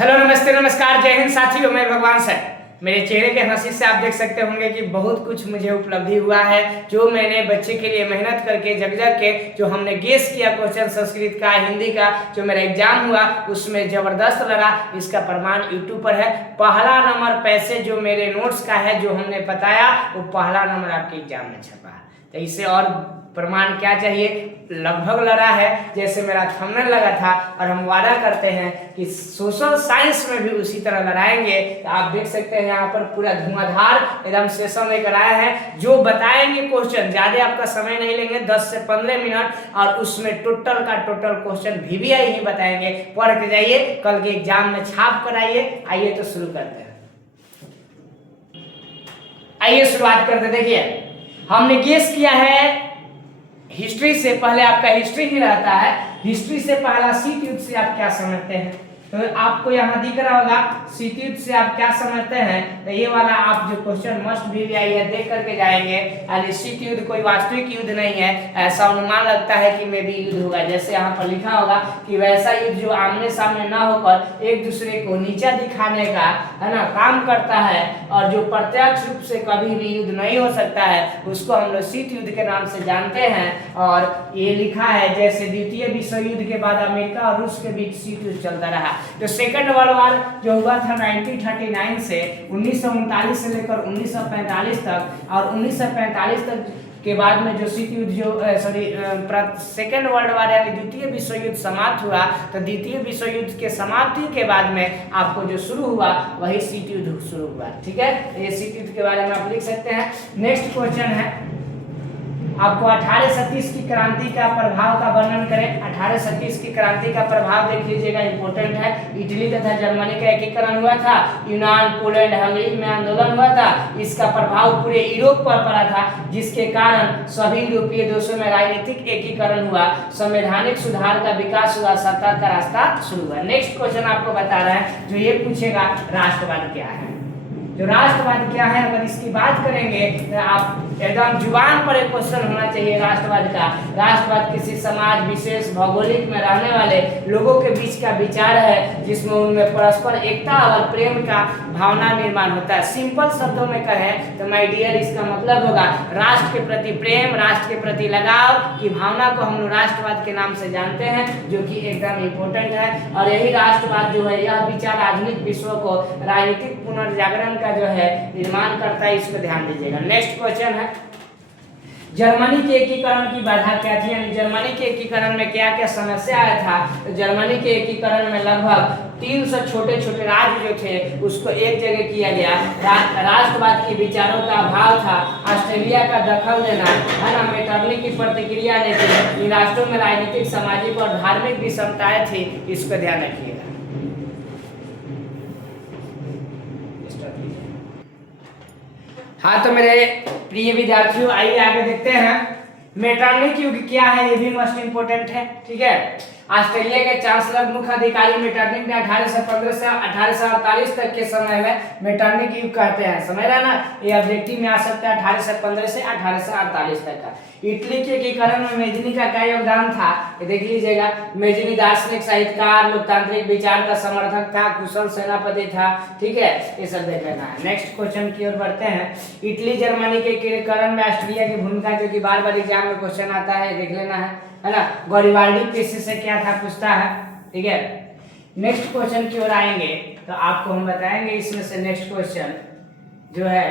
Hello नमस्ते नमस्कार जय हिंद साथियों, मैं भगवान सर। मेरे चेहरे के हंसी से आप देख सकते होंगे कि बहुत कुछ मुझे उपलब्धि हुआ है। जो मैंने बच्चे के लिए मेहनत करके जग के जो हमने गेस किया क्वेश्चन संस्कृत का हिंदी का जो मेरा एग्जाम हुआ उसमें जबरदस्त लगा। इसका प्रमाण यूट्यूब पर है। पहला नंबर पैसे जो मेरे नोट्स का है जो हमने बताया वो पहला नंबर आपके एग्जाम में छपा। तो इससे और प्रमाण क्या चाहिए। लगभग लड़ा है जैसे मेरा थंबनेल लगा था और हम वादा करते हैं कि सोशल साइंस में भी उसी तरह लड़ाएंगे। तो आप देख सकते हैं यहाँ पर पूरा धुआंधार एकदम सेशन लेकर आए हैं। जो बताएंगे क्वेश्चन ज़्यादा आपका समय नहीं लेंगे, 10 से 15 मिनट, और उसमें टोटल का टोटल क्वेश्चन VVI ही बताएंगे। पढ़ के जाइए, कल के एग्जाम में छाप कर आइए। आइए तो शुरू करते हैं। आइए शुरुआत करते। देखिए हमने गेस किया है हिस्ट्री से। पहले आपका हिस्ट्री ही रहता है। हिस्ट्री से पहला सीट युद्ध से आप क्या समझते हैं, तो आपको यहाँ दिख रहा होगा सीट युद्ध से आप क्या समझते हैं। तो ये वाला आप जो क्वेश्चन मस्ट VVI है देख करके जाएंगे। यानी सीट युद्ध कोई वास्तविक युद्ध नहीं है, ऐसा अनुमान लगता है कि मे भी युद्ध होगा। जैसे यहाँ पर लिखा होगा कि वैसा युद्ध जो आमने सामने ना होकर एक दूसरे को नीचा दिखाने का है ना काम करता है, और जो प्रत्यक्ष रूप से कभी भी युद्ध नहीं हो सकता है उसको हम लोग शीत युद्ध के नाम से जानते हैं। और ये लिखा है जैसे द्वितीय विश्व युद्ध के बाद अमेरिका और रूस के बीच शीत युद्ध चलता रहा। जो सेकंड वर्ल्ड वॉर जो हुआ था 1939 से 1939 से लेकर 1945 तक, और 1945 तक के बाद में जो शीत युद्ध जो सेकेंड वर्ल्ड वॉर यानी द्वितीय विश्व युद्ध समाप्त हुआ। तो द्वितीय विश्व युद्ध के समाप्ति के बाद में आपको जो शुरू हुआ वही शीत युद्ध शुरू हुआ। ठीक है, ये शीत युद्ध के बारे में आप लिख सकते हैं। नेक्स्ट क्वेश्चन है आपको 1837 की क्रांति का प्रभाव का वर्णन करें। 1837 की क्रांति का प्रभाव देख लीजिएगा, इंपॉर्टेंट है। इटली तथा जर्मनी का एकीकरण हुआ था। यूनान, पोलैंड, हंगरी में आंदोलन हुआ था। इसका प्रभाव पूरे यूरोप पर पड़ा था, जिसके कारण सभी यूरोपीय देशों में राजनीतिक एकीकरण हुआ, संवैधानिक सुधार का विकास हुआ, सत्ता का रास्ता शुरू हुआ। नेक्स्ट क्वेश्चन आपको बता रहा है जो ये पूछेगा राष्ट्रवाद क्या है। जो राष्ट्रवाद क्या है अगर इसकी बात करेंगे तो आप एकदम जुबान पर एक क्वेश्चन होना चाहिए राष्ट्रवाद का। राष्ट्रवाद किसी समाज विशेष भौगोलिक में रहने वाले लोगों के बीच का विचार है जिसमें उनमें परस्पर एकता और प्रेम का भावना निर्माण होता है। सिंपल शब्दों में कहें तो माय डियर इसका मतलब होगा राष्ट्र के प्रति प्रेम, राष्ट्र के प्रति लगाव की भावना को हम लोग राष्ट्रवाद के नाम से जानते हैं, जो कि एकदम इम्पोर्टेंट है। और यही राष्ट्रवाद जो है यह विचार आधुनिक विश्व को राजनीतिक पुनर्जागरण का जो है निर्माण करता है। इस पर ध्यान दीजिएगा। नेक्स्ट क्वेश्चन है जर्मनी के एकीकरण की बाधा क्या थी, यानी जर्मनी के एकीकरण में क्या क्या समस्या आया था। तो जर्मनी के एकीकरण में लगभग 300 छोटे छोटे राज्य जो थे उसको एक जगह किया गया। राष्ट्रवाद के विचारों का अभाव था। ऑस्ट्रेलिया का दखल देना है ना, मेटरनी की प्रतिक्रिया नहीं थी। इन राष्ट्रों में राजनीतिक, सामाजिक और धार्मिक विषमताएं थी। इसको ध्यान रखिएगा। हाँ तो मेरे प्रिय विद्यार्थियों आइए आगे देखते हैं। मेटरनिक युग क्या है ये भी मोस्ट इंपोर्टेंट है। ठीक है, ऑस्ट्रेलिया के चांसलर मुख्य अधिकारी मेटरनिक ने 1815 से 1848 तक के समय में मेटरनिक युग कहते हैं। समझ रहे ना, ये ऑब्जेक्टिव में आ सकता है 1815 से 1848 तक का। इटली के एकीकरण में मेजनी का क्या योगदान था ये देख लीजिएगा। मेजनी दार्शनिक, साहित्यकार, लोकतांत्रिक विचार का समर्थक था, कुशल सेनापति था। ठीक है, ये सब देख लेना है। नेक्स्ट क्वेश्चन की ओर बढ़ते हैं। इटली जर्मनी के एकीकरण में ऑस्ट्रिया की भूमिका, जो कि बार बार एग्जाम में क्वेश्चन आता है, देख लेना है ना। गैरिबाल्डी पेशे से क्या था पूछता है। ठीक है, नेक्स्ट क्वेश्चन की ओर आएंगे तो आपको हम बताएंगे इसमें से नेक्स्ट क्वेश्चन जो है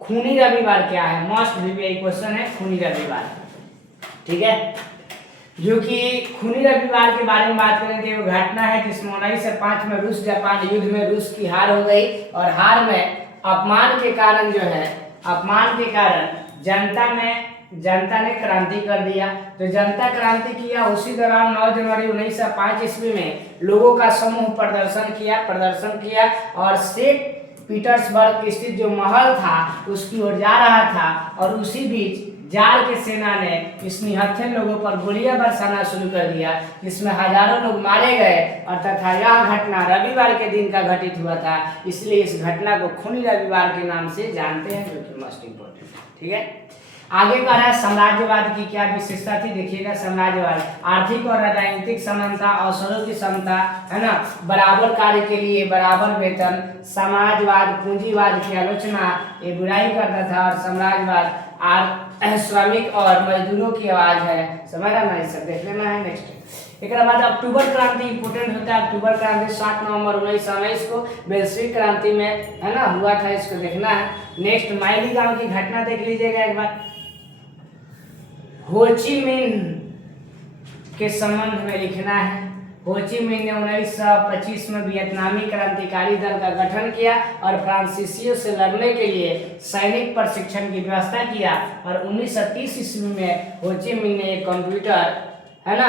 खूनी रविवार क्या है। मोस्ट VVI क्वेश्चन है खूनी रविवार। ठीक है, जो कि खूनी रविवार के बारे में बात करेंगे। वो घटना है जिसमें 1905 में रूस जापान युद्ध में रूस की हार हो गई, और हार में अपमान के कारण जो है, अपमान के कारण जनता ने क्रांति कर दिया। तो जनता क्रांति किया। उसी दौरान 9 जनवरी 1905 ईस्वी में लोगों का समूह प्रदर्शन किया और सेंट पीटर्सबर्ग स्थित जो महल था उसकी ओर जा रहा था, और उसी बीच जार के सेना ने इस निहत्थे लोगों पर गोलियां बरसाना शुरू कर दिया, जिसमें हजारों लोग मारे गए। और तथा यह घटना रविवार के दिन का घटित हुआ था, इसलिए इस घटना को खूनी रविवार के नाम से जानते हैं, जो कि मोस्ट इंपोर्टेंट है। ठीक है, आगे का है साम्राज्यवाद की क्या विशेषता थी, देखिएगा साम्राज्यवाद आर्थिक और राजनीतिक समानता, अवसरों की समता, है ना, बराबर कार्य के लिए बराबर वेतन, समाजवाद पूंजीवाद की आलोचना, ये बुराई करता था, और साम्राज्यवाद श्रमिक और मजदूरों की आवाज है, समझ रहा ना, ये सब देख लेना है। नेक्स्ट एक बाद अक्टूबर क्रांति इंपोर्टेंट होता है। अक्टूबर क्रांति 7 नवंबर 1919 को बेल्सिक क्रांति में, है ना, हुआ था, इसको देखना है। नेक्स्ट माइली गांव की घटना देख लीजिएगा एक बार। हो ची मिन्ह के संबंध में लिखना है। हो ची मिन्ह ने 1925 में वियतनामी क्रांतिकारी दल का गठन किया और फ्रांसीसियों से लड़ने के लिए सैनिक प्रशिक्षण की व्यवस्था किया, और 1930 ईस्वी में हो ची मिन्ह ने एक कंप्यूटर, है ना,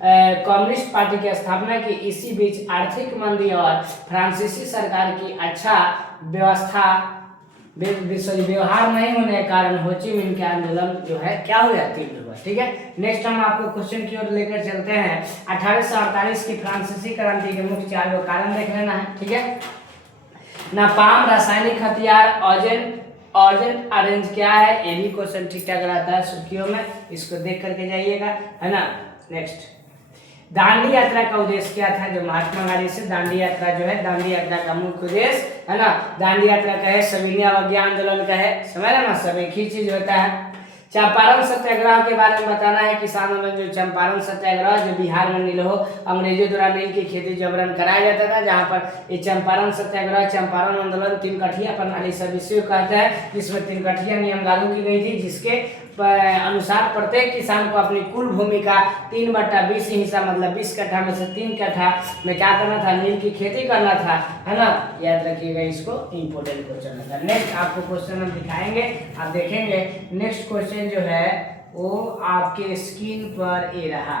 कम्युनिस्ट पार्टी की स्थापना की। इसी बीच आर्थिक मंदी और फ्रांसीसी सरकार की अच्छा व्यवहार नहीं होने के कारण हो ची मिन्ह के आंदोलन जो है क्या हो जाती है, ठीक है। नेक्स्ट हम आपको क्वेश्चन की ओर लेकर चलते हैं। 1848 की फ्रांसीसी क्रांति के मुख्य 4 कारण देख लेना है, ठीक है। नापाम रासायनिक हथियार, ऑर्जेंट ऑरेंज क्या है, ये भी क्वेश्चन ठीक ठाक रहता है सुर्खियों में, इसको देख करके जाइएगा, है ना। नेक्स्ट दांडी यात्रा का उद्देश्य क्या था, जो महात्मा गांधी से दांडी यात्रा जो है, दांडी यात्रा का मुख्य उद्देश्य, है ना, दांडी यात्रा का है सविनय अवज्ञा आंदोलन का है, समझ रहे ना, सब एक ही चीज होता है। चंपारण सत्याग्रह के बारे में बताना है। किसानों में जो चंपारण सत्याग्रह जो बिहार में नील हो अंग्रेजों द्वारा नील की खेती जबरन कराया जाता था, जहाँ पर ये चंपारण सत्याग्रह, चंपारण आंदोलन, 3 कठिया प्रणाली सब इसी को कहते हैं, जिसमें 3 कठिया नियम लागू की गई थी, जिसके अनुसार प्रत्येक किसान को अपनी कुल भूमि का 3/20 हिस्सा, मतलब 20 कट्ठा में से 3 कट्ठा में क्या करना था, नील की खेती करना था, है ना, याद रखिएगा, इसको इंपोर्टेंट क्वेश्चन है। नेक्स्ट आपको क्वेश्चन हम दिखाएंगे, आप देखेंगे। नेक्स्ट क्वेश्चन जो है वो आपके स्क्रीन पर ये रहा।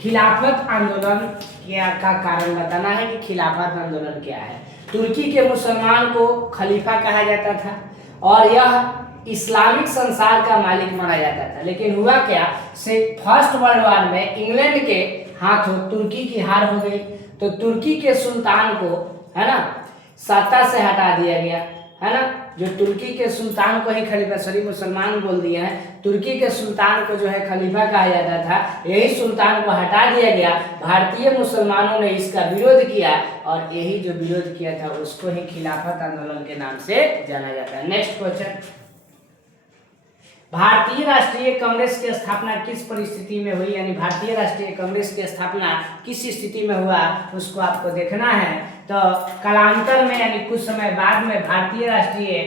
खिलाफत आंदोलन क्या का कारण बताना है कि खिलाफत आंदोलन क्या है। तुर्की के मुसलमान को खलीफा कहा जाता था और यह इस्लामिक संसार का मालिक माना जाता था, लेकिन हुआ क्या, से फर्स्ट वर्ल्ड वॉर में इंग्लैंड के हाथों तुर्की की हार हो गई, तो तुर्की के सुल्तान को, है ना, सत्ता से हटा दिया गया, है ना, जो तुर्की के सुल्तान को ही खलीफा, सॉरी मुसलमान बोल दिए हैं, तुर्की के सुल्तान को जो है खलीफा कहा जाता था, यही सुल्तान को हटा दिया गया। भारतीय मुसलमानों ने इसका विरोध किया और यही जो विरोध किया था उसको ही खिलाफत आंदोलन के नाम से जाना जाता है। नेक्स्ट क्वेश्चन, भारतीय राष्ट्रीय कांग्रेस की स्थापना किस परिस्थिति में हुई, यानी भारतीय राष्ट्रीय कांग्रेस की स्थापना किस स्थिति में हुआ, उसको आपको देखना है। तो कालांतर में, यानी कुछ समय बाद में, भारतीय राष्ट्रीय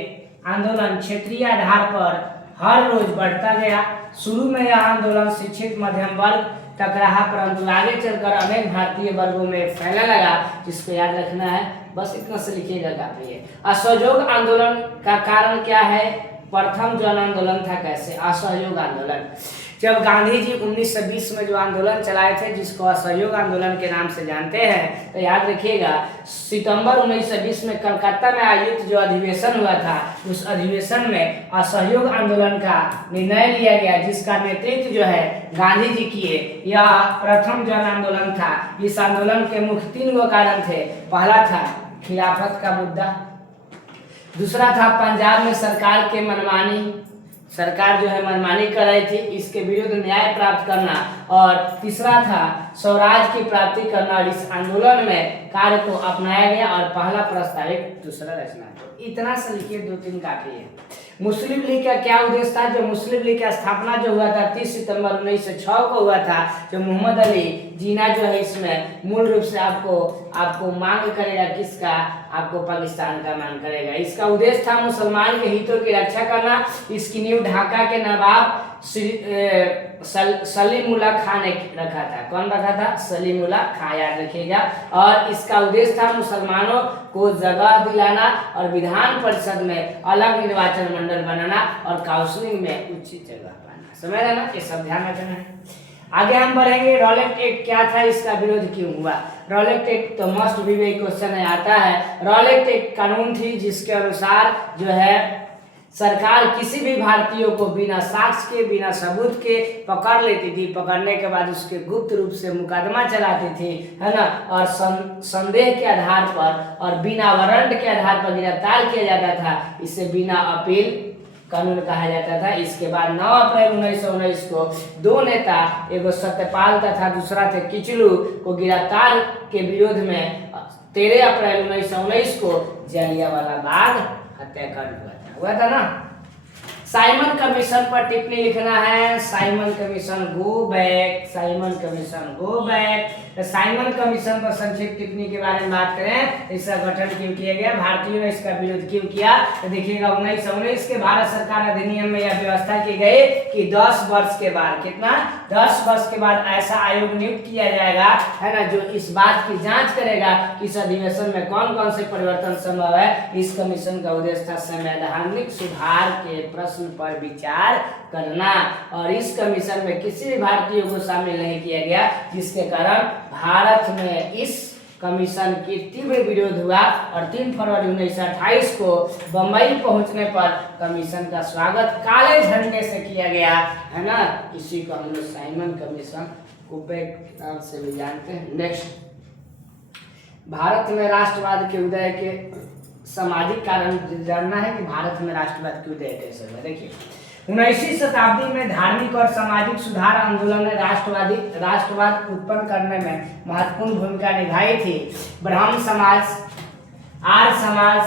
आंदोलन क्षेत्रीय आधार पर हर रोज बढ़ता गया। शुरू में यह आंदोलन शिक्षित मध्यम वर्ग तक रहा, परंतु आगे चलकर अनेक भारतीय वर्गों में फैलने लगा, जिसको याद रखना है, बस इतना से लिखिएगा काफी है। असहयोग आंदोलन का कारण क्या है, प्रथम जन आंदोलन था, कैसे, असहयोग आंदोलन। जब गांधी जी 1920 में जो आंदोलन चलाए थे, जिसको असहयोग आंदोलन के नाम से जानते हैं, तो याद रखिएगा सितंबर 1920 में कलकत्ता में आयोजित जो अधिवेशन हुआ था, उस अधिवेशन में असहयोग आंदोलन का निर्णय लिया गया, जिसका नेतृत्व जो है गांधी जी किए। यह प्रथम जन आंदोलन था। इस आंदोलन के मुख्य 3 कारण थे। पहला था खिलाफत का मुद्दा, दूसरा था पंजाब में सरकार के मनमानी, सरकार जो है मनमानी कर रही थी, इसके विरुद्ध न्याय प्राप्त करना, और तीसरा था स्वराज की प्राप्ति करना। और इस आंदोलन में कार्य को अपनाया गया और पहला प्रस्तावित, दूसरा रचना। तो इतना से लिखिए, 2-3 काफी है। मुस्लिम लीग का क्या उद्देश्य था, जो मुस्लिम लीग का स्थापना जो हुआ था 30 सितंबर 1906 को हुआ था, जो मोहम्मद अली जिन्ना जो है इसमें मूल रूप से आपको मांग करेगा, किसका, आपको पाकिस्तान का मांग करेगा। इसका उद्देश्य था मुसलमान के हितों की रक्षा करना। इसकी नींव ढाका के नवाब सलीमुल्लाह खान ने रखा था। कौन रखा था, सलीमुल्लाह खान, याद रखिएगा। और इसका उद्देश्य था मुसलमानों को जगह दिलाना और विधान परिषद में अलग निर्वाचन मंडल बनाना और काउंसिलिंग में उचित जगह पाना, समझ रहे ना, ये सब ध्यान रखना है। आगे हम बढ़ेंगे। रॉलेट एक्ट क्या था, इसका विरोध क्यों हुआ। रॉलेट एक्ट तो मस्ट बी क्वेश्चन आता है। रॉलेट एक्ट कानून थी जिसके अनुसार जो है सरकार किसी भी भारतीयों को बिना साक्ष्य के, बिना सबूत के पकड़ लेती थी। पकड़ने के बाद उसके गुप्त रूप से मुकदमा चलाती थी, है ना, और संदेह के आधार पर और बिना वारंट के आधार पर गिरफ्तार किया जाता था। इसे बिना अपील कानून कहा जाता था। इसके बाद 9 अप्रैल 1919 को दो नेता, एगो सत्यपाल तथा दूसरा थे किचलू, को गिरफ्तार के विरोध में 13 अप्रैल 1919 को जलियांवाला बाग हत्याकांड हुआ था ना। साइमन कमीशन पर टिप्पणी लिखना है। Simon commission go back, Simon commission go back. तो साइमन कमीशन पर संक्षिप्त टिप्पणी के बारे में बात करें, इसका गठन क्यों किया गया, भारतीयों ने इसका विरोध क्यों किया, तो देखिएगा 1919 के भारत सरकार अधिनियम में यह व्यवस्था की गई कि 10 वर्ष के बाद, कितना 10 वर्ष के बाद ऐसा आयोग नियुक्त किया जाएगा, है ना, जो इस बात की जांच करेगा कि इस अधिवेशन में कौन कौन से परिवर्तन संभव है। इस कमीशन का उद्देश्य था संवैधानिक सुधार के प्रश्न पर विचार करना, और इस कमीशन में किसी भी भारतीय को शामिल नहीं किया गया, जिसके कारण भारत में इस कमीशन की तीव्र विरोध हुआ और 3 फरवरी 1928 को बंबई पहुंचने पर कमीशन का स्वागत काले झंडे से किया गया, है ना। इसी को हम लोग साइमन कमीशन कुपेक नाम से भी जानते हैं। नेक्स्ट, भारत में राष्ट्रवाद के उदय के सामाजिक कारण जानना है कि भारत में राष्ट्रवाद के उदय कैसे हुआ। देखिए 19वीं शताब्दी में धार्मिक और सामाजिक सुधार आंदोलन ने राष्ट्रवाद उत्पन्न करने में महत्वपूर्ण भूमिका निभाई थी। ब्राह्मण समाज, आर्य समाज,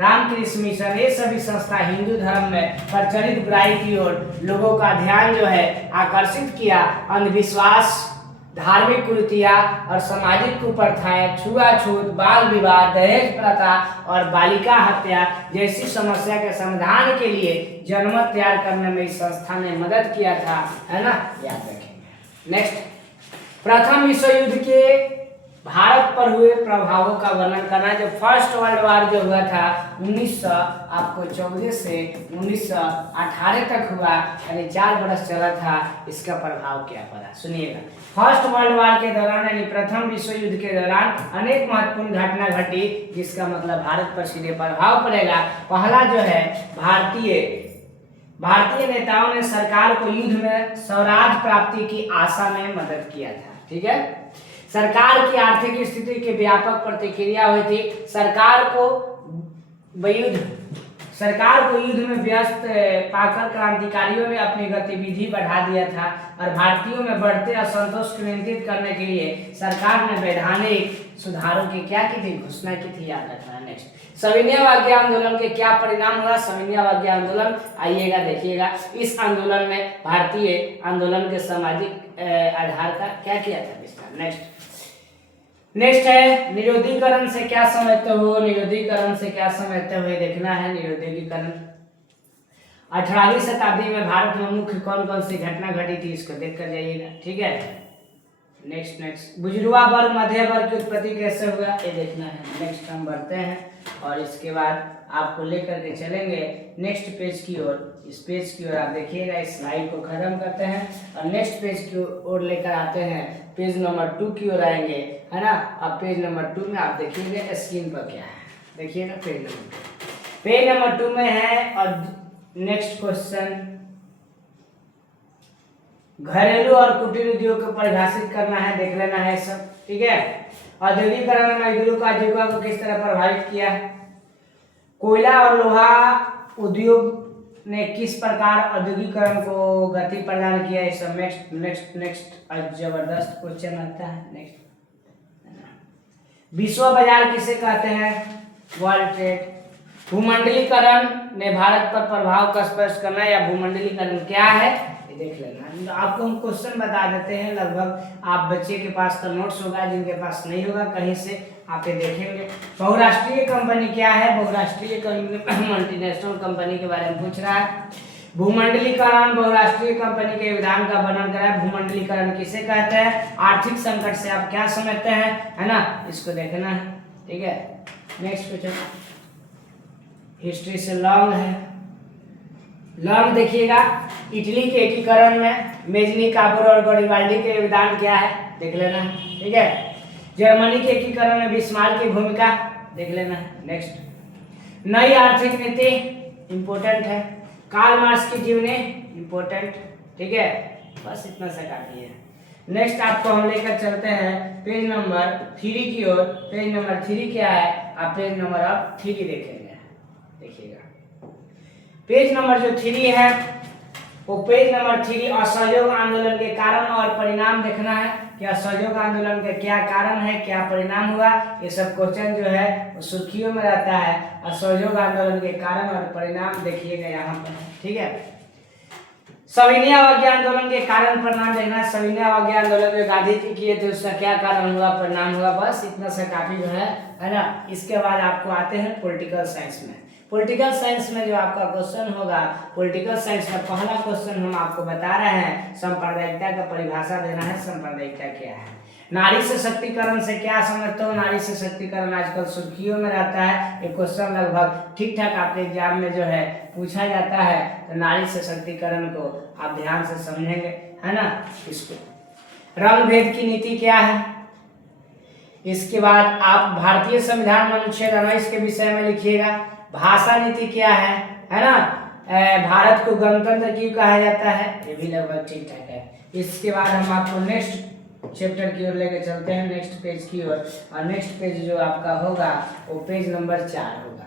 रामकृष्ण मिशन, ये सभी संस्था हिंदू धर्म में प्रचलित बुराई की ओर लोगों का ध्यान जो है आकर्षित किया। अंधविश्वास, धार्मिक कुरीतियां और सामाजिक कुप्रथाएं, छुआछूत, बाल विवाह, दहेज प्रथा और बालिका हत्या जैसी समस्या के समाधान के लिए जनमत तैयार करने में इस संस्था ने मदद किया था, है ना, याद रखेंगे। नेक्स्ट, प्रथम विश्व युद्ध के भारत पर हुए प्रभावों का वर्णन करना। जो फर्स्ट वर्ल्ड वार जो हुआ था 1914 से 1918 तक हुआ, यानी 4 बरस चला था, इसका प्रभाव क्या पड़ा सुनिएगा। फर्स्ट वर्ल्ड वार के दौरान यानी प्रथम विश्व युद्ध के दौरान अनेक महत्वपूर्ण घटना घटी, जिसका मतलब भारत पर सीधे प्रभाव पड़ेगा। पहला जो है, भारतीय नेताओं ने सरकार को युद्ध में स्वराज प्राप्ति की आशा में मदद किया था, ठीक है। सरकार की आर्थिक स्थिति की व्यापक प्रतिक्रिया हुई थी। सरकार को युद्ध में व्यस्त पाकर क्रांतिकारियों ने अपनी गतिविधि बढ़ा दिया था और भारतीयों में बढ़ते असंतोष को नियंत्रित करने के लिए सरकार ने वैधानिक सुधारों की क्या की थी, घोषणा की थी, याद रखना। नेक्स्ट, सविनय अवज्ञा आंदोलन के क्या परिणाम हुआ। सविनय अवज्ञा आंदोलन, आइएगा देखिएगा, इस आंदोलन ने भारतीय आंदोलन के सामाजिक आधार का क्या किया था विस्तार। नेक्स्ट है निरोधीकरण से क्या समझते हो। निरोधीकरण से क्या समझते हुए देखना है। निरोधीकरण 18वीं शताब्दी में भारत में मुख्य कौन कौन सी घटना घटी थी, इसको देख कर जाइएगा, ठीक है। नेक्स्ट, बुजुर्गा वर्ग, मध्य वर्ग की उत्पत्ति कैसे हुआ, ये देखना है। नेक्स्ट हम बढ़ते हैं और इसके बाद आपको लेकर के चलेंगे नेक्स्ट पेज की ओर। इस पेज की ओर आप देखिएगा, इस स्लाइड को खत्म करते हैं और नेक्स्ट पेज की ओर लेकर आते हैं। पेज नंबर 2 की ओर आएंगे, है ना। अब पेज नंबर 2 में आप देखिएगा स्क्रीन पर क्या है, देखिएगा पेज नंबर 2 में है। और नेक्स्ट क्वेश्चन, घरेलू और कुटीर उद्योग को परिभाषित करना है, देख लेना है सब, ठीक है। औद्योगिकरण ने मजदूरों का आजीविका को किस तरह प्रभावित किया। कोयला और लोहा उद्योग ने किस प्रकार औद्योगिकरण को गति प्रदान किया, ये सब नेक्स्ट जबरदस्त क्वेश्चन आता है। नेक्स्ट, विश्व बाजार किसे कहते हैं, वर्ल्ड ट्रेड। भूमंडलीकरण ने भारत पर प्रभाव का स्पष्ट करना, या भूमंडलीकरण क्या है ये देख लेना। आपको हम क्वेश्चन बता देते हैं, लगभग आप बच्चे के पास तो नोट्स होगा, जिनके पास नहीं होगा कहीं से आप ये देखेंगे। बहुराष्ट्रीय कंपनी क्या है। बहुराष्ट्रीय कंपनी मल्टीनेशनल कंपनी के बारे में पूछ रहा है। भूमंडलीकरण बहुराष्ट्रीय कंपनी के विधान का वर्णन करा है। भूमंडलीकरण किसे कहते हैं। आर्थिक संकट से आप क्या समझते हैं, है ना, इसको देखना है, ठीक है। नेक्स्ट क्वेश्चन हिस्ट्री से लॉन्ग है। लॉन्ग देखिएगा, इटली के एकीकरण में मेजनी, काबुल और गरिबाल्डी के योगदान क्या है, देख लेना है, ठीक है। जर्मनी के एकीकरण में बिस्मार्क की भूमिका देख लेना है। नेक्स्ट, नई आर्थिक नीति इंपोर्टेंट है। कार्ल मार्क्स की जीवनी इंपोर्टेंट, ठीक है। बस इतना सा काफी है। नेक्स्ट आपको हम लेकर चलते हैं पेज नंबर 3 की ओर। पेज नंबर 3 क्या है, आप पेज नंबर 3 देखेंगे, देखिएगा। पेज नंबर जो 3 है वो पेज नंबर 3 असहयोग आंदोलन के कारण और परिणाम देखना है कि असहयोग आंदोलन का क्या कारण है, क्या परिणाम हुआ। ये सब क्वेश्चन जो है वो सुर्खियों में रहता है। असहयोग आंदोलन के कारण और परिणाम देखिएगा यहाँ पर, ठीक है। सविनय अवज्ञा आंदोलन के कारण परिणाम देखना। सविनय अवज्ञा आंदोलन जो गांधी जी किए थे उसका क्या कारण हुआ, परिणाम हुआ, बस इतना सा काफी जो है ना। इसके बाद आपको आते हैं पॉलिटिकल साइंस में। पॉलिटिकल साइंस में जो आपका क्वेश्चन होगा, पॉलिटिकल साइंस का पहला क्वेश्चन हम आपको बता रहे हैं, सांप्रदायिकता का परिभाषा देना है। सांप्रदायिकता क्या है, नारी सशक्तिकरण से क्या समझते हो। नारी सशक्तिकरण आजकल सुर्खियों में रहता है। ये क्वेश्चन लगभग ठीक ठाक आपके एग्जाम में जो है पूछा जाता है। तो नारी सशक्तिकरण को आप ध्यान से समझेंगे, है ना। इसको रंग भेद की नीति क्या है। इसके बाद आप भारतीय संविधान अनुच्छेद 19 के विषय में लिखिएगा। भाषा नीति क्या है ना। भारत को गणतंत्र क्यों कहा जाता है, ये भी लगभग ठीक ठाक है। इसके बाद हम आपको नेक्स्ट चैप्टर की ओर लेके चलते हैं, नेक्स्ट पेज की ओर। और नेक्स्ट पेज जो आपका होगा वो पेज नंबर 4 होगा।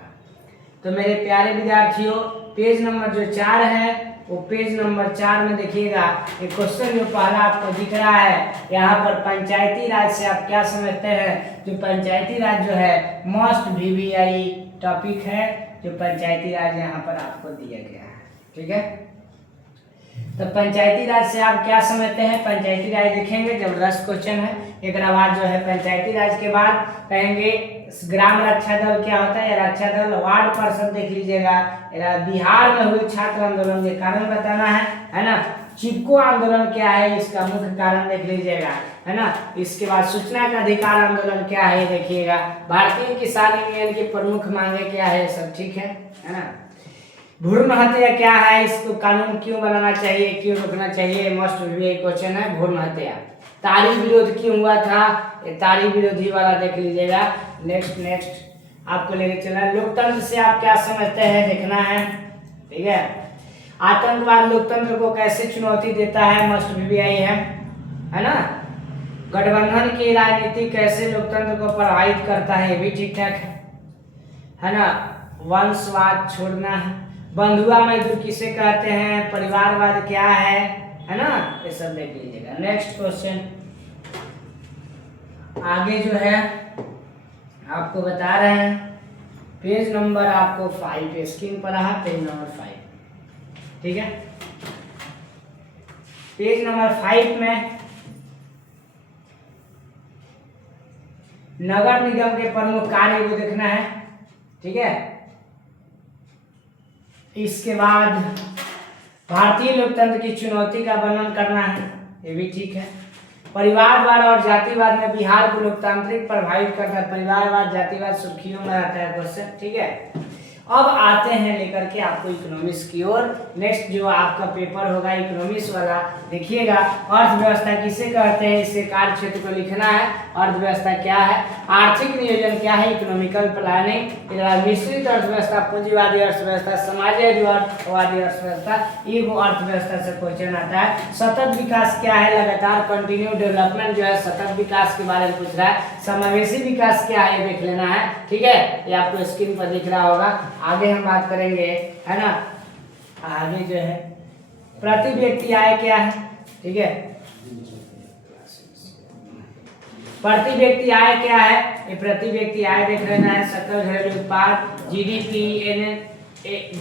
तो मेरे प्यारे विद्यार्थियों, पेज नंबर जो 4 है वो पेज नंबर 4 में देखिएगा। ये क्वेश्चन जो पहला आपको दिख रहा है यहाँ पर, पंचायती राज से आप क्या समझते हैं। जो पंचायती राज जो है मस्ट VVI टॉपिक है, जो पंचायती राज यहाँ पर आपको दिया गया है, ठीक है। तो पंचायती राज से आप क्या समझते हैं, पंचायती राज देखेंगे, जबरदस्त क्वेश्चन है। एक बाद जो है पंचायती राज के बाद कहेंगे ग्राम रक्षा दल क्या होता है, रक्षा दल। वार्ड पार्षद देख लीजिएगा। बिहार में हुए छात्र आंदोलन के कारण बताना है ना। चिपको आंदोलन क्या है, इसका मुख्य कारण देख लीजिएगा, है ना। इसके बाद सूचना का अधिकार आंदोलन क्या है देखिएगा। भारतीय किसान यूनियन की प्रमुख मांगे क्या है, सब ठीक है ना। भ्रूण हत्या क्या है, इसको कानून क्यों बनाना चाहिए, क्यों रोकना चाहिए, मस्ट भी क्वेश्चन है। भ्रूण हत्या। तारी विरोध क्यों हुआ था, ये तारी विरोधी वाला देख लीजिएगा। नेक्स्ट आपको लेके चला। लोकतंत्र से आप क्या समझते हैं देखना है, ठीक है। आतंकवाद लोकतंत्र को कैसे चुनौती देता है, मस्ट VVI है ना। गठबंधन की राजनीति कैसे लोकतंत्र को प्रभावित करता है, ये भी ठीक ठाक है ना। वंशवाद छोड़ना है। बंधुआ मजदूर किसे कहते हैं, परिवारवाद क्या है ना। ये सब देख लीजिएगा। नेक्स्ट क्वेश्चन आगे जो है आपको बता रहे हैं, पेज नंबर आपको 5 स्क्रीन पर रहा, पेज नंबर 5, ठीक है। पेज नंबर 5 में नगर निगम के प्रमुख कार्य को देखना है, ठीक है। इसके बाद भारतीय लोकतंत्र की चुनौती का वर्णन करना है, ये भी ठीक है। परिवारवाद और जातिवाद में बिहार को लोकतांत्रिक प्रभावित करता है। परिवारवाद जातिवाद सुर्खियों में रहता है क्वेश्चन, ठीक है। अब आते हैं लेकर के आपको इकोनॉमिक्स की ओर। नेक्स्ट जो आपका पेपर होगा इकोनॉमिक्स वाला, देखिएगा। अर्थव्यवस्था किसे कहते हैं, इससे कार्य क्षेत्र को लिखना है। अर्थव्यवस्था क्या है, आर्थिक नियोजन क्या है, इकोनॉमिकल प्लानिंग, मिश्रित अर्थव्यवस्था, पूंजीवादी अर्थव्यवस्था, समाजवादी अर्थव्यवस्था, ये वो अर्थव्यवस्था से क्वेश्चन आता है। सतत विकास क्या है, लगातार कंटिन्यू डेवलपमेंट जो है सतत विकास के बारे में पूछ रहा है। समावेशी विकास क्या है देख लेना है, ठीक है। ये आपको स्क्रीन पर दिख रहा होगा। आगे हम बात करेंगे, है ना। आगे जो है प्रति व्यक्ति आय क्या है, ठीक है। प्रति व्यक्ति आय क्या है, ये प्रति व्यक्ति आय देख लेना है। सकल घरेलू उत्पाद, GDP,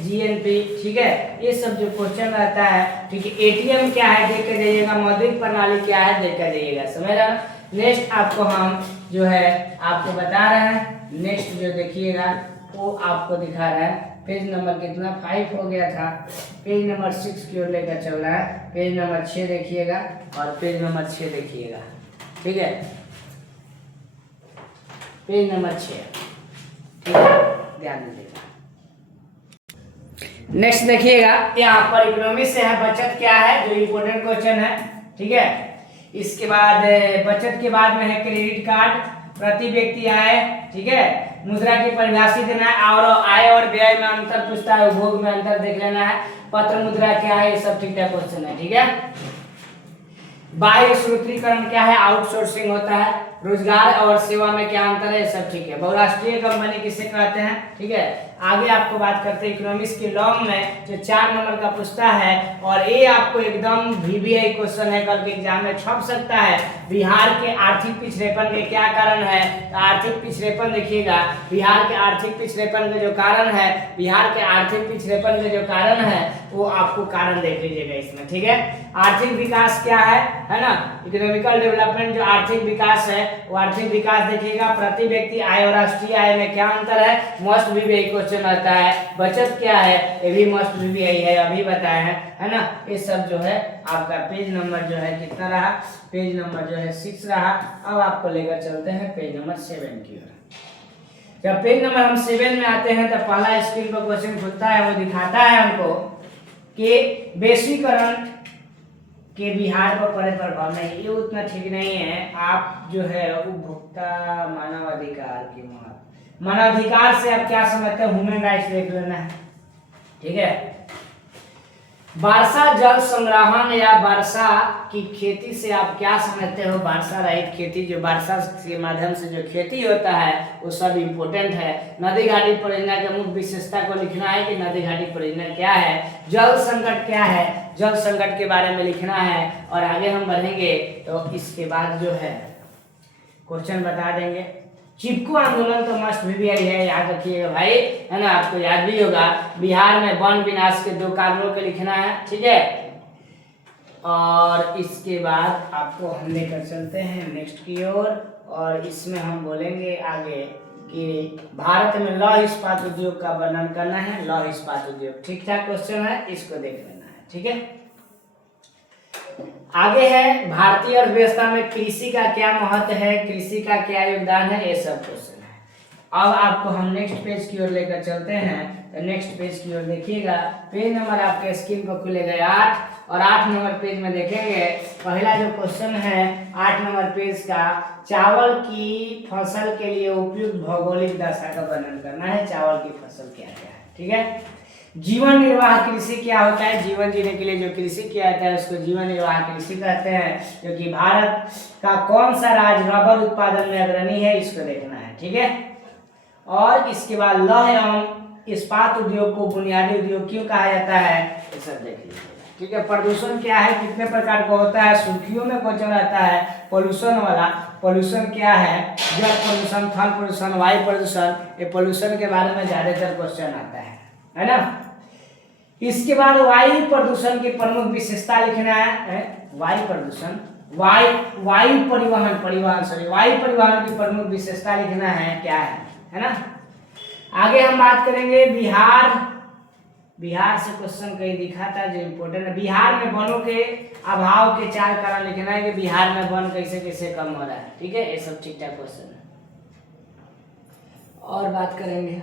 GNP, ठीक है। ये सब जो क्वेश्चन रहता है, ठीक है। ATM क्या है देख कर जाइएगा। मौद्रिक प्रणाली क्या है देख कर जाइएगा, समझ रहे हैं। नेक्स्ट आपको हम जो है आपको बता रहे हैं, नेक्स्ट जो देखिएगा वो आपको दिखा रहा है। पेज नंबर कितना 5 हो गया था, पेज नंबर 6 की ओर लेकर चल रहा है। पेज नंबर 6 देखिएगा और पेज नंबर 6 देखिएगा, ठीक है। पेज नंबर 6, ठीक है, ध्यान दीजिएगा। नेक्स्ट देखिएगा, यहाँ पर इकोनॉमिक्स से है बचत क्या है, जो इम्पोर्टेंट क्वेश्चन है, ठीक है। इसके बाद बचत के बाद में है क्रेडिट कार्ड, प्रति व्यक्ति आय, ठीक है। मुद्रा की परिभाषित देना है और आय और व्यय में अंतर पूछता है, उपभोग में अंतर देख लेना है। पत्र मुद्रा क्या है, ये सब ठीक ठाक क्वेश्चन है, ठीक है। बाह्य सूत्रीकरण क्या है, आउटसोर्सिंग होता है। रोजगार और सेवा में क्या अंतर है, सब ठीक है। बहुराष्ट्रीय कंपनी किसे कहते हैं, ठीक है। आगे आपको बात करते हैं इकोनॉमिक्स के लॉन्ग में जो 4 नंबर का पूछता है, और ये आपको एकदम VBI क्वेश्चन है, कल के एग्जाम में छप सकता है। बिहार के आर्थिक पिछड़ेपन के क्या कारण है, तो आर्थिक पिछड़ेपन देखिएगा, बिहार के आर्थिक पिछड़ेपन के जो कारण है, बिहार के आर्थिक पिछड़ेपन के जो कारण है वो आपको कारण देख लीजिएगा इसमें, ठीक है। आर्थिक विकास क्या है ना, इकोनॉमिकल डेवलपमेंट जो आर्थिक विकास है वो आर्थिक विकास देखिएगा, प्रति व्यक्ति आय और राष्ट्रीय आय में क्या अंतर है, मस्ट VBI क्वेश्चन आता है। बचत क्या है, ये भी मस्ट VBI है, अभी बताए हैं, है ना। ये सब जो है आपका पेज नंबर जो है कितना रहा, पेज नंबर जो है 6 रहा। अब आपको लेकर चलते हैं पेज नंबर 7 की ओर। जब पेज नंबर हम 7 में आते हैं तो पहला स्क्रीन पर क्वेश्चन खुलता है, वो दिखाता है हमको कि वैश्वीकरण के बिहार पर पड़े प्रभाव नहीं, ये उतना ठीक नहीं है। आप जो है उपभोक्ता मानवाधिकार की मानवाधिकार से आप क्या समझते हैं, ह्यूमन राइट्स देख लेना है, ठीक है। वर्षा जल संग्रहण या वर्षा की खेती से आप क्या समझते हो, वर्षा रहित खेती, जो वर्षा के माध्यम से जो खेती होता है वो सब इम्पोर्टेंट है। नदी घाटी परियोजना के मुख्य विशेषता को लिखना है कि नदी घाटी परियोजना क्या है, जल संकट क्या है, जल संकट के बारे में लिखना है। और आगे हम बढ़ेंगे तो इसके बाद जो है क्वेश्चन बता देंगे। चिपको आंदोलन तो मस्ट VBI है, याद रखिएगा भाई, है ना, आपको याद भी होगा। बिहार में वन विनाश के 2 कारणों के लिखना है, ठीक है। और इसके बाद आपको हम लेकर चलते हैं नेक्स्ट की ओर, और इसमें हम बोलेंगे आगे कि भारत में लौह इस्पात उद्योग का वर्णन करना है। लौह इस्पात उद्योग ठीक ठाक क्वेश्चन है, इसको देख लेना है, ठीक है। आगे है भारतीय अर्थव्यवस्था में कृषि का क्या महत्व है, कृषि का क्या योगदान है, ये सब क्वेश्चन है। अब आपको हम नेक्स्ट पेज की ओर लेकर चलते हैं, तो नेक्स्ट पेज की ओर देखिएगा। पेज नंबर आपके स्क्रीन पर खुलेगा 8, और 8 नंबर पेज में देखेंगे पहला जो क्वेश्चन है 8 नंबर पेज का, चावल की फसल के लिए उपयुक्त भौगोलिक दशा का वर्णन करना है। चावल की फसल क्या क्या है, ठीक है। जीवन निर्वाह कृषि क्या होता है, जीवन जीने के लिए जो कृषि किया जाता है उसको जीवन निर्वाह कृषि कहते हैं। जो कि भारत का कौन सा राज्य रबर उत्पादन में अग्रणी है, इसको देखना है, ठीक है। और इसके बाद लौह एवं इस्पात उद्योग को बुनियादी उद्योग क्यों कहा जाता है, ये सब देख लीजिए, ठीक है। प्रदूषण क्या है, कितने प्रकार का होता है, सुर्खियों में क्वेश्चन आता है पोल्यूशन वाला। पोल्यूशन क्या है, जल प्रदूषण, थल प्रदूषण, वायु प्रदूषण, ये पोल्यूशन के बारे में ज्यादातर क्वेश्चन आता है ना। इसके बाद वायु प्रदूषण की प्रमुख विशेषता लिखना है। वायु प्रदूषण, वायु परिवहन की प्रमुख विशेषता लिखना है, क्या है ना। आगे हम बात करेंगे बिहार से क्वेश्चन कहीं दिखा था जो इम्पोर्टेंट है। बिहार में वनों के अभाव के 4 कारण लिखना है कि बिहार में वन कैसे कैसे कम हो रहा है, ठीक है। ये सब ठीक ठाक क्वेश्चन है। और बात करेंगे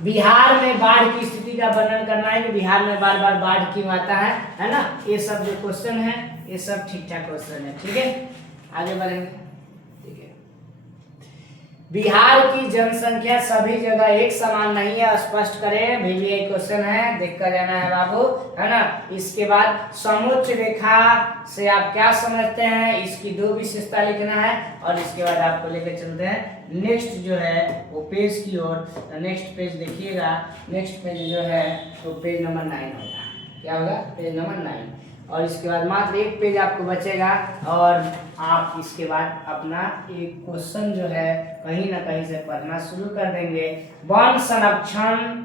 बिहार में बाढ़ की स्थिति का वर्णन करना है कि बिहार में बार बार बाढ़ क्यों आता है ना। ये सब जो क्वेश्चन है ये सब ठीक ठाक क्वेश्चन है, ठीक है। आगे बढ़ेंगे, ठीक है। बिहार की जनसंख्या सभी जगह एक समान नहीं है, स्पष्ट करें, VBI क्वेश्चन है, देख कर जाना है बाबू, है ना। इसके बाद समोच्च रेखा से आप क्या समझते हैं, इसकी 2 विशेषता लिखना है। और इसके बाद आपको लेकर चलते हैं नेक्स्ट जो है वो पेज की ओर। नेक्स्ट पेज देखिएगा, नेक्स्ट पेज जो है तो पेज नंबर 9 होगा, क्या होगा, पेज नंबर 9। और इसके बाद मात्र 1 पेज आपको बचेगा, और आप इसके बाद अपना एक क्वेश्चन जो है कहीं ना कहीं से पढ़ना शुरू कर देंगे। वन संरक्षण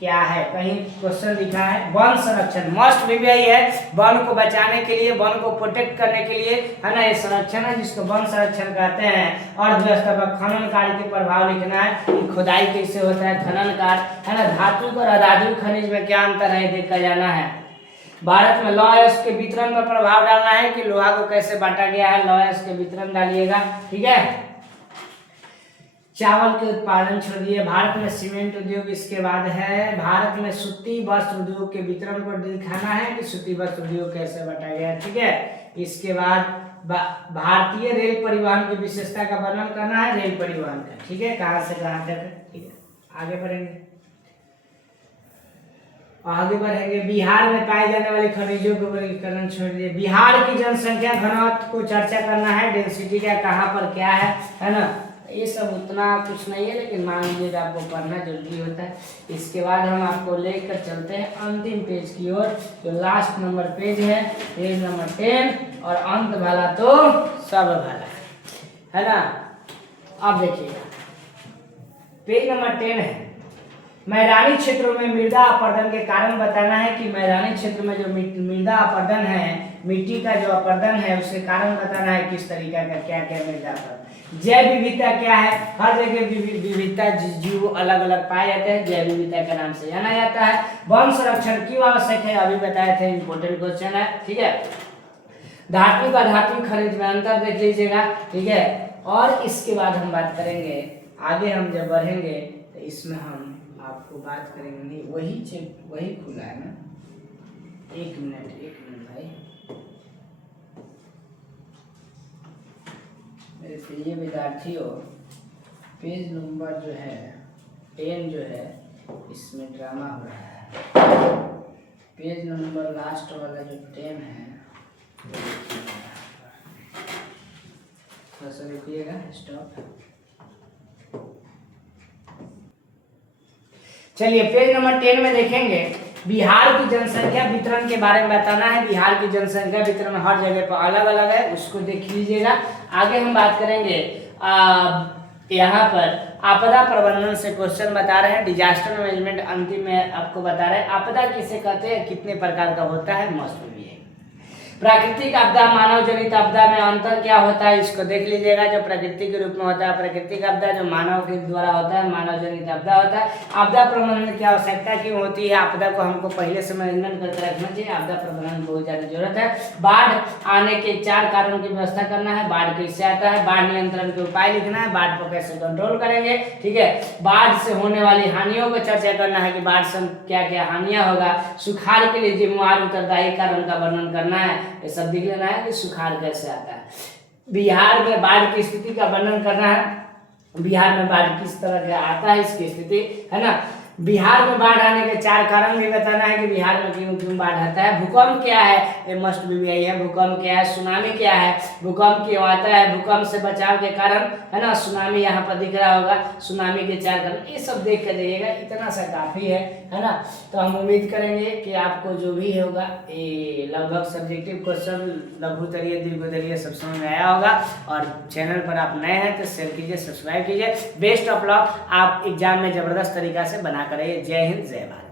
क्या है, कहीं क्वेश्चन लिखा है वन संरक्षण, मस्ट VBI है। वन को बचाने के लिए, वन को प्रोटेक्ट करने के लिए, है ना, ये संरक्षण है जिसको वन संरक्षण कहते हैं। अर्थव्यवस्था पर खनन कार्य के प्रभाव लिखना है कि खुदाई कैसे होता है, खनन कार्य, है ना। धातु और अधातु खनिज में क्या अंतर है, देखा जाना है। भारत में लौह अयस्क के वितरण पर प्रभाव डालना है कि लोहा को कैसे बांटा गया है, लौह अयस्क के वितरण डालिएगा, ठीक है। चावल के उत्पादन छोड़िए, भारत में सीमेंट उद्योग, इसके बाद है भारत में सूती वस्त्र उद्योग के वितरण को दिखाना है कि सूती वस्त्र उद्योग कैसे बांटा गया, ठीक है। इसके बाद भारतीय रेल परिवहन की विशेषता का वर्णन करना है, रेल परिवहन का, ठीक है, कहाँ से कहाँ तक, ठीक है। आगे बढ़ेंगे। आगे बढ़ेंगे। बिहार में पाए जाने वाले खनिजों के वर्गीकरण छोड़ दिए। बिहार की जनसंख्या घनत्व को चर्चा करना है, डेंसिटी का कहाँ पर क्या है ना। ये सब उतना कुछ नहीं है, लेकिन मान लीजिएगा आपको पढ़ना जरूरी होता है। इसके बाद हम आपको लेकर चलते हैं अंतिम पेज की ओर, जो लास्ट नंबर पेज है, पेज नंबर 10, और अंत वाला तो सब वाला है ना। अब देखिएगा पेज नंबर 10 है, मैदानी क्षेत्रों में मृदा अपरदन के कारण बताना है कि मैदानी क्षेत्र में जो मृदा अपरदन है, मिट्टी का जो अपरदन है, उसके कारण बताना है किस तरीका का क्या क्या मृदा अपरदन। जैव विविधता क्या है, हर जगह विविधता जीव अलग अलग पाए जाते हैं, जैव विविधता के नाम से जाना जाता है। वन संरक्षण क्यों आवश्यक है, अभी बताए थे, इंपोर्टेंट क्वेश्चन है, ठीक है। धातु का धातु खनिज में अंतर देख लीजिएगा, ठीक है। और इसके बाद हम बात करेंगे, आगे हम जब बढ़ेंगे तो इसमें हम आपको बात करेंगे, नहीं वही खुला है ना, एक मिनट भाई, मेरे प्रिय विद्यार्थियों, पेज नंबर जो है 10 जो है, इसमें ड्रामा हो रहा है। पेज नंबर लास्ट वाला जो 10 है, थोड़ा सा रुकिएगा, स्टॉप। चलिए पेज नंबर 10 में देखेंगे, बिहार की जनसंख्या वितरण के बारे में बताना है। बिहार की जनसंख्या वितरण हर जगह पर अलग अलग है, उसको देख लीजिएगा। आगे हम बात करेंगे, यहाँ पर आपदा प्रबंधन से क्वेश्चन बता रहे हैं, डिजास्टर मैनेजमेंट अंतिम में आपको बता रहे हैं। आपदा किसे कहते हैं, कितने प्रकार का होता है, मस्त भी है। प्राकृतिक आपदा मानव जनित आपदा में अंतर क्या होता है, इसको देख लीजिएगा। जो प्रकृति के रूप में होता है प्राकृतिक आपदा, जो मानव के द्वारा होता है मानव जनित आपदा होता है। आपदा प्रबंधन की आवश्यकता क्यों होती है, आपदा को हमको पहले से मैनेजमेंट करके रखना चाहिए, आपदा प्रबंधन बहुत ज्यादा जरूरत है। बाढ़ आने के 4 कारणों की व्यवस्था करना है, बाढ़ कैसे आता है, बाढ़ नियंत्रण के उपाय लिखना है, बाढ़ को कैसे कंट्रोल करेंगे, ठीक है। बाढ़ से होने वाली हानियों को चर्चा करना है कि बाढ़ से क्या क्या हानियां होगा। सुखाड़ के लिए जिम्मेवार उत्तरदायी कारण का वर्णन करना है, ये सब दिख लेना है कि सुखाड़ कैसे आता है। बिहार में बाढ़ की स्थिति का वर्णन करना है, बिहार में बाढ़ किस तरह का आता है, इसकी स्थिति है ना। बिहार में बाढ़ आने के 4 कारण भी बताना है कि बिहार में क्यों क्यों बाढ़ आता है। भूकंप क्या है, ये मस्ट भी यही है, भूकंप क्या है। सुनामी क्या है, भूकंप क्यों आता है, भूकंप से बचाव के कारण, है ना। सुनामी यहाँ पर दिख रहा होगा, सुनामी के 4 कारण, ये सब देख कर जाइएगा, इतना सा काफी है ना। तो हम उम्मीद करेंगे कि आपको जो भी होगा ये लगभग सब्जेक्टिव क्वेश्चन लघुतरीय दीर्घोत्तरीय सब समझ में आया होगा। और चैनल पर आप नए हैं तो शेयर कीजिए, सब्सक्राइब कीजिए। बेस्ट ऑफ लक, आप एग्जाम में जबरदस्त तरीका से बना करें। जय हिंद, जय भारत।